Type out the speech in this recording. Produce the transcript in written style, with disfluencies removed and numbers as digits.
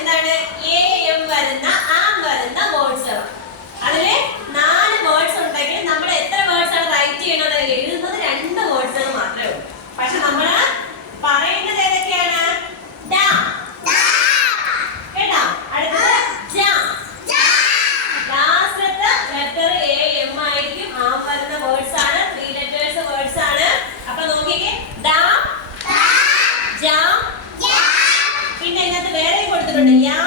എന്താണ് A M വരുന്ന ആം വരുന്ന വേർഡ്സ്. അതില് 4 വേർഡ്സ് ഉണ്ടെങ്കിൽ നമ്മൾ എത്ര വേർഡ്സ് ആണ് റൈറ്റ് ചെയ്യണത്? എഴുതുന്നത് 2 വേർഡ്സ് മാത്രമേ ഉള്ളൂ. പക്ഷെ നമ്മൾ പറയുന്നത് ഏതൊക്കെയാണ്? ഡാ കേട്ടോ. അടുത്തത് ജാ. ലാസ്റ്റത്തെ ലെറ്റർ എ എം ആയിരിക്കും. ആം വരുന്ന വേർഡ്സ് ആണ്. 3 ലെറ്റേഴ്സ് വേർഡ്സ് ആണ്. അപ്പൊ നോക്കിക്കേ, ഡാ ജാ. പിന്നെ ഇതിനകത്ത് വേറെ കൊടുത്തിട്ടുണ്ട് യാ